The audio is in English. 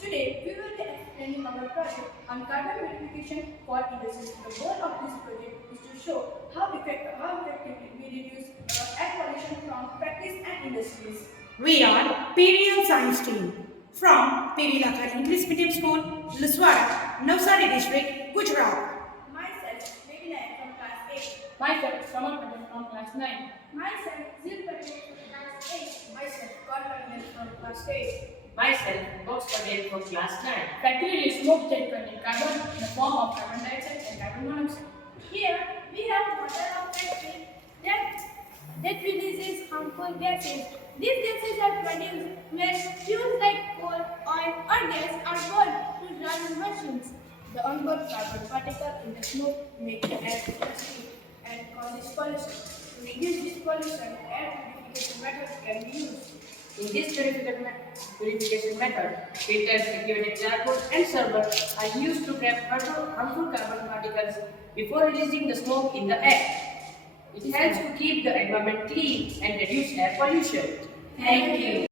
Today, we will be explaining our project on carbon purification for industries. The goal of this project is to show how effectively we reduce air pollution from factories and industries. We are PVL Science Team from PV Lakhan English Medium School, Luswara, Navsari District, Gujarat. Myself, Meghna from class 8. Myself, Raman Patel from class 9. Myself, Zil Patel from class 8. Myself, Karl from class 8. Myself, Box Patel from class 9. Factory release smoke containing carbon in the form of carbon dioxide and carbon monoxide. Here, we have water of factory that releases harmful gases. These gases are produced when fuels like coal, oil, or gas are burned to run machines. The onboard carbon particle in the smoke make the air toxic and causes pollution. To reduce this pollution, air purification methods can be used. In this purification method, filters, activated charcoal, and sulfur are used to trap harmful carbon particles before releasing the smoke in the air. It helps to keep the environment clean and reduce air pollution. Thank you.